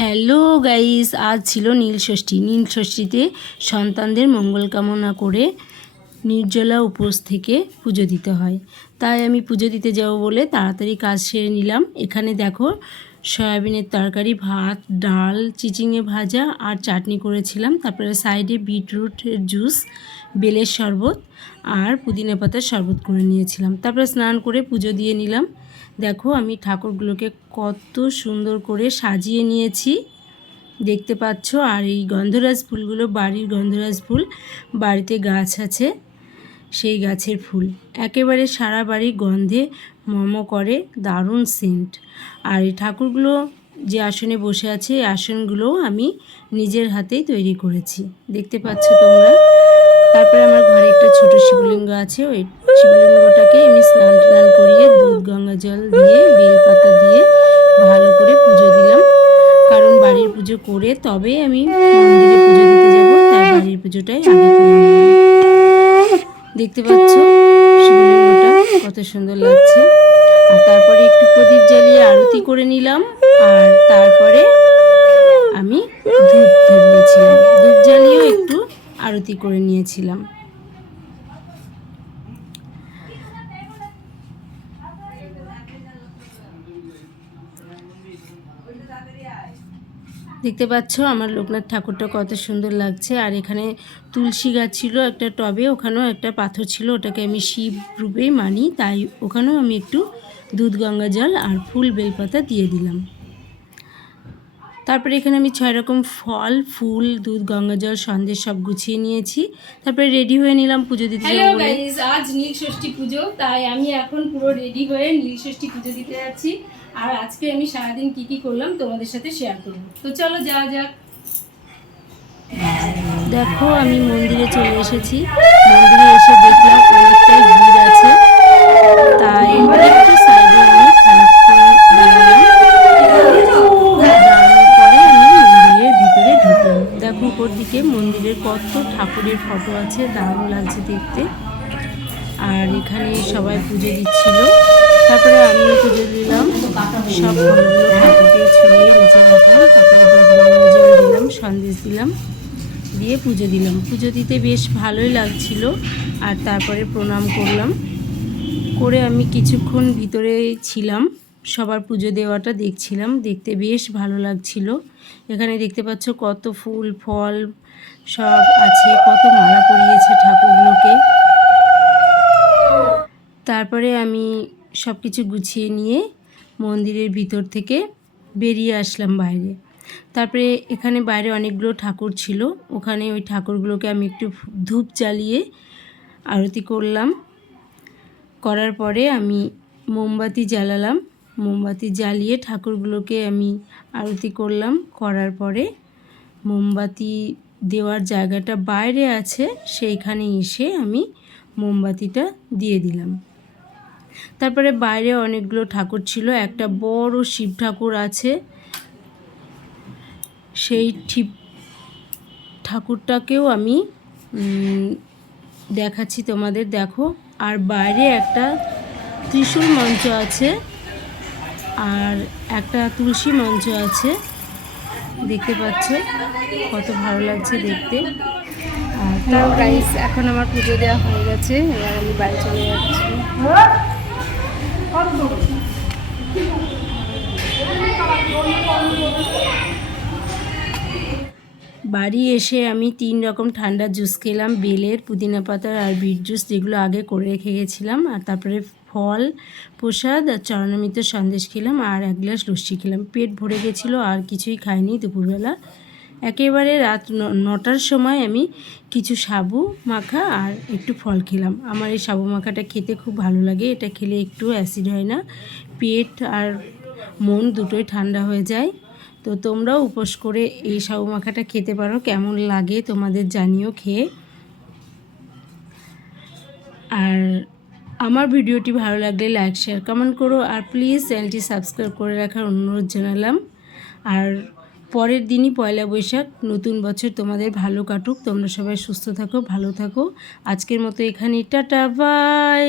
Hello guys, আজ ছিল নীলষষ্ঠী। নীলষষ্ঠীতে সন্তানদের মঙ্গল কামনা করে নির্জলা উপোস থেকে পুজো দিতে হয়। তাই আমি পুজো দিতে যাব বলে তাড়াতাড়ি কাজ সেরে নিলাম। এখানে দেখো সয়াবিনের তরকারি, ভাত, ডাল, চিচিঙে ভাজা আর চাটনি করেছিলাম। তারপরে সাইডে বিটরুটের জুস, বেলের শরবত আর পুদিনা পাতার শরবত করে নিয়েছিলাম। তারপরে স্নান করে পুজো দিয়ে নিলাম। দেখো আমি ঠাকুরগুলোকে কত সুন্দর করে সাজিয়ে নিয়েছি, দেখতে পাচ্ছ। আর এই গন্ধরাজ ফুলগুলো বাড়ির গন্ধরাজ ফুল, বাড়িতে গাছ আছে, সেই গাছের ফুল একেবারে সারা বাড়ি গন্ধে মম করে, দারুণ সেন্ট। আর এই ঠাকুরগুলো যে আসনে বসে আছে, এই আসনগুলোও আমি নিজের হাতেই তৈরি করেছি, দেখতে পাচ্ছ তোমরা। তারপরে আমার ঘরে একটা ছোট শিবলিঙ্গ আছে, ওই শিবলিঙ্গটাকে আমি স্নান টান করিয়ে দুধ গঙ্গা জল দিয়ে বেলপাতা দিয়ে ভালো করে পুজো দিলাম। কারণ বাড়ির পুজো করে তবেই আমি মন্দিরে পুজো দিতে যাব, তাই বাড়ির পুজোটাই আগে করে নিলাম। দেখতে পাচ্ছ শিবলিঙ্গটা কত সুন্দর লাগছে। আর তারপরে একটু প্রদীপ জ্বালিয়ে আরতি করে নিলাম। আর তারপরে আমি ধূপ ধরিয়েছিলাম, ধূপ জ্বালিয়েও একটু আরতি করে নিয়েছিলাম। দেখতে পাচ্ছ আমার লোকনাথ ঠাকুরটা কত সুন্দর লাগছে। আর এখানে তুলসী গাছ ছিল একটা টবে, ওখানেও একটা পাথর ছিল, ওটাকে আমি শিব রূপেই মানি, তাই ওখানেও আমি একটু দুধ গঙ্গা জল আর ফুল বেলপাতা দিয়ে দিলাম। তারপরে এখানে আমি 6 রকম ফল, ফুল, দুধ গঙ্গা জল, সন্দেশ সব গুছিয়ে নিয়েছি। তারপরে রেডি হয়ে নিলাম পুজো দিতে যাব বলে। হ্যালো গাইস, আজ নীলষষ্ঠী পুজো, তাই আমি এখন পুরো রেডি হয়ে নীলষষ্ঠী পুজো দিতে যাচ্ছি। আর আজকে আমি সারাদিন কি করলাম তোমাদের সাথে শেয়ার করব। তো চলো যাওয়া যাক। দেখো আমি মন্দিরে চলে এসেছি। মন্দিরে এসে দেখলাম অনেকটাই ভিড় আছে, তাই একটু সাইডে আমি খানিকক্ষণ দাঁড়ালাম। দাঁড়ানোর পরে আমি মন্দিরের ভিতরে ঢুকলাম। দেখো উপর দিকে মন্দিরের কত ঠাকুরের ফটো আছে, দারুণ লাগছে দেখতে। আর এখানে সবাই পুজো দিচ্ছিল, তারপরে আমিও পুজো দিলাম। সব ফলগুলো ঠাকুরকে ছুঁয়ে নিচে রাখলাম, তারপরে দুধ গঙ্গা জল দিলাম, সন্দেশ দিলাম, দিয়ে পুজো দিলাম। পুজো দিতে বেশ ভালোই লাগছিল। আর তারপরে প্রণাম করলাম, করে আমি কিছুক্ষণ ভিতরে ছিলাম, সবার পুজো দেওয়াটা দেখছিলাম, দেখতে বেশ ভালো লাগছিল। এখানে দেখতে পাচ্ছ কত ফুল ফল সব আছে, কত মালা পরিয়েছে ঠাকুরগুলোকে। তারপরে আমি সব কিছু গুছিয়ে নিয়ে মন্দিরের ভিতর থেকে বেরিয়ে আসলাম বাইরে। তারপরে এখানে বাইরে অনেকগুলো ঠাকুর ছিল, ওখানে ওই ঠাকুরগুলোকে আমি একটু ধূপ জ্বালিয়ে আরতি করলাম। করার পরে আমি মোমবাতি জ্বালালাম, মোমবাতি জ্বালিয়ে ঠাকুরগুলোকে আমি আরতি করলাম। করার পরে মোমবাতি দেওয়ার জায়গাটা বাইরে আছে, সেইখানে এসে আমি মোমবাতিটা দিয়ে দিলাম। তারপরে বাইরে অনেকগুলো ঠাকুর ছিল, একটা বড় শিব ঠাকুর আছে, সেই ঠাকুরটাকেও আমি দেখাচ্ছি তোমাদের, দেখো। আর বাইরে একটা ত্রিশূল মঞ্চ আছে আর একটা তুলসী মঞ্চ আছে, দেখতে পাচ্ছ কত ভালো লাগছে দেখতে। আর তাও গাইস এখন আমার পুজো দেওয়া হয়ে গেছে, এবার আমি বাড়ি চলে যাচ্ছি। বাড়ি এসে আমি 3 রকম ঠান্ডা জুস খেলাম, বেলের, পুদিনা পাতার আর বিট জুস, যেগুলো আগে করে রেখে গেছিলাম। আর তারপরে ফল প্রসাদ আর চরণামৃত সন্দেশ খেলাম, আর 1 গ্লাস লস্যি খেলাম। পেট ভরে গেছিলো, আর কিছুই খাইনি দুপুরবেলা। একেবারে রাত 9টার সময় আমি কিছু সাবু মাখা আর একটু ফল খেলাম। আমার এই সাবু মাখাটা খেতে খুব ভালো লাগে, এটা খেলে একটু অ্যাসিড হয় না, পেট আর মন দুটোই ঠান্ডা হয়ে যায়। তো তোমরাও উপোস করে এই সাবু মাখাটা খেতে পারো, কেমন লাগে তোমাদের জানিও খেয়ে। আর আমার ভিডিওটি ভালো লাগলে লাইক শেয়ার কমেন্ট করো, আর প্লিজ চ্যানেলটি সাবস্ক্রাইব করে রাখার অনুরোধ জানালাম। আর পরের দিনই পয়লা বৈশাখ, নতুন বছর তোমাদের ভালো কাটুক, তোমরা সবাই সুস্থ থাকো, ভালো থাকো। আজকের মতো এখানেই, টাটা বাই।